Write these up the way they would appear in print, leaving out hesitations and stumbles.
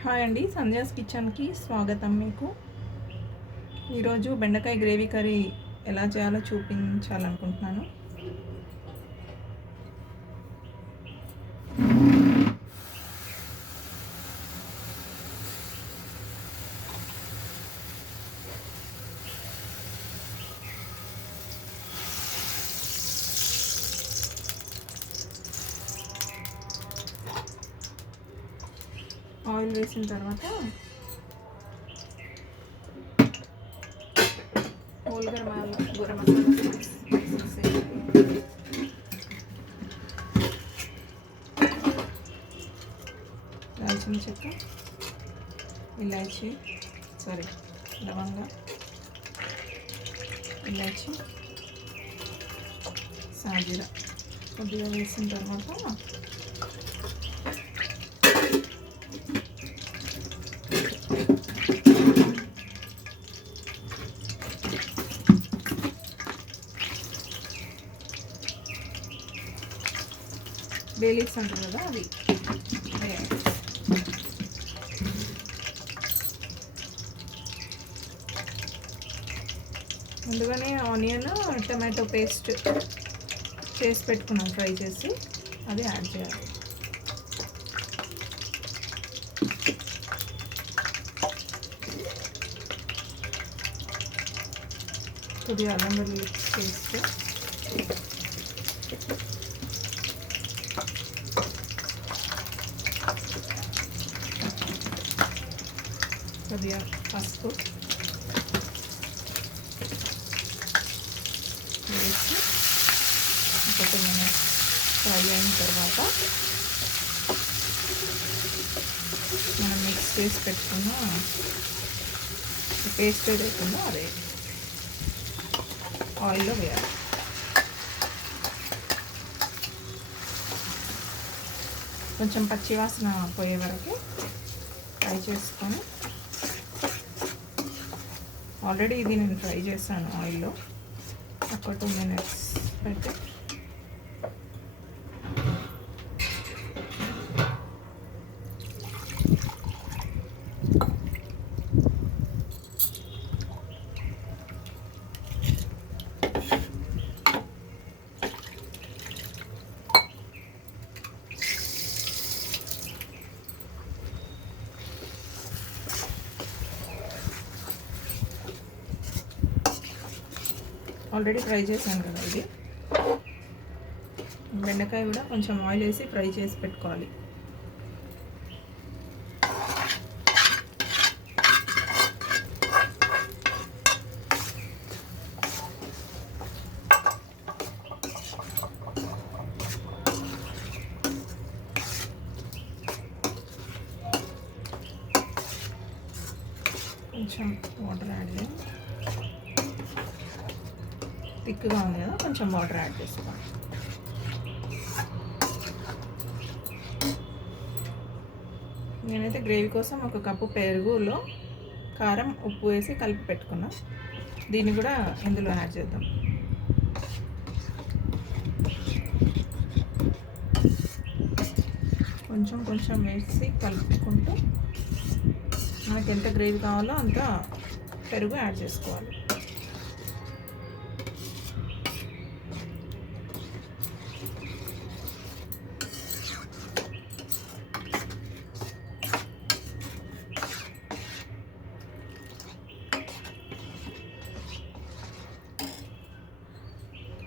Hi అండి, సంధ్యాస్ కిచెన్కి స్వాగతం. మీకు ఈరోజు బెండకాయ గ్రేవీ కర్రీ ఎలా చేయాలో చూపించాలనుకుంటున్నాను. ఆయిల్ వేసిన తర్వాత హోల్ గరం మసాలా దాల్చిన చెక్క, ఇలాచీ లవంగ, ఇలాచీ, సాజీరా కొద్దిగా వేసిన తర్వాత బే లీవ్స్ అంటారు కదా, అవి ముందుగానే ఆనియన్ టమాటో పేస్ట్ చేసి పెట్టుకున్నాం, ఫ్రై చేసి అది యాడ్ చేయాలి. కొద్దిగా అల్లం వెల్లుల్లి పేస్ట్, కొద్దిగా పసుపు వేసి ఒక 2 మినిట్స్ ఫ్రై అయిన తర్వాత మనం మిక్స్ చేసి పెట్టుకున్న పేస్ట్ ఏదైతుందో అదే ఆయిల్లో వేయాలి. కొంచెం పచ్చివాసన పోయే వరకు ఫ్రై చేసుకొని, ఆల్రెడీ ఇది నేను ఫ్రై చేశాను ఆయిల్లో, ఒక 2 మినిట్స్ పెట్టి ఆల్రెడీ ఫ్రై చేశాను కదా, ఇది బెండకాయ కూడా కొంచెం ఆయిల్ వేసి ఫ్రై చేసి పెట్టుకోవాలి. కొంచెం వాటర్ యాడ్ చేయాలి, థిక్గా ఉంది కదా, కొంచెం వాటర్ యాడ్ చేసుకోవాలి. నేనైతే గ్రేవీ కోసం 1 కప్పు పెరుగులో కారం, ఉప్పు వేసి కలిపి పెట్టుకున్నా. దీన్ని కూడా ఇందులో యాడ్ చేద్దాం. కొంచెం కొంచెం వేసి కలుపుకుంటూ మనకి ఎంత గ్రేవీ కావాలో అంత పెరుగు యాడ్ చేసుకోవాలి.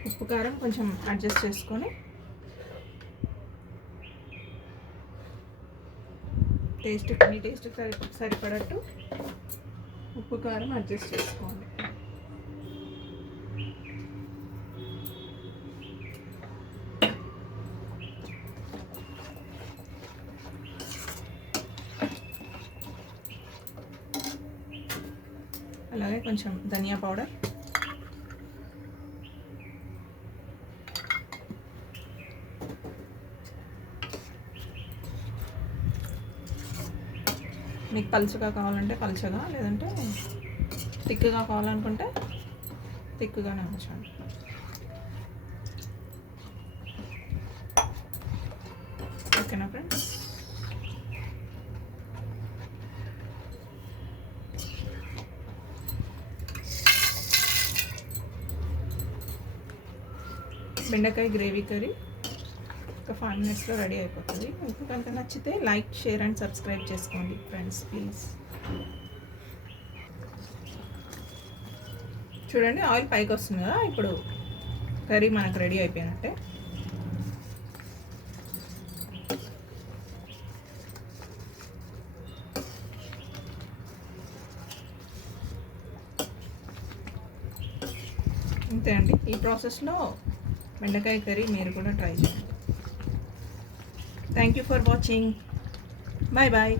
ఉప్పు కారం కొంచెం అడ్జస్ట్ చేసుకొని, మీ టేస్ట్కి సరిపడట్టు ఉప్పు కారం అడ్జస్ట్ చేసుకోండి. అలాగే కొంచెం ధనియా పౌడర్, మీకు పలుచగా కావాలంటే పలుచగా, లేదంటే థిక్గా కావాలనుకుంటే థిక్గానే ఉంచండి. ఓకేనా ఫ్రెండ్స్? బెండకాయ గ్రేవీ కర్రీ ఒక 5 మినిట్స్లో రెడీ అయిపోతుంది. మీకు కనుక నచ్చితే లైక్, షేర్ అండ్ సబ్స్క్రైబ్ చేసుకోండి ఫ్రెండ్స్ ప్లీజ్. చూడండి ఆయిల్ పైకి వస్తుంది కదా, ఇప్పుడు కర్రీ మనకు రెడీ అయిపోయినట్టే. అంతే అండి. ఈ ప్రాసెస్లో బెండకాయ కర్రీ మీరు కూడా ట్రై చేయండి. Thank you for watching. Bye bye.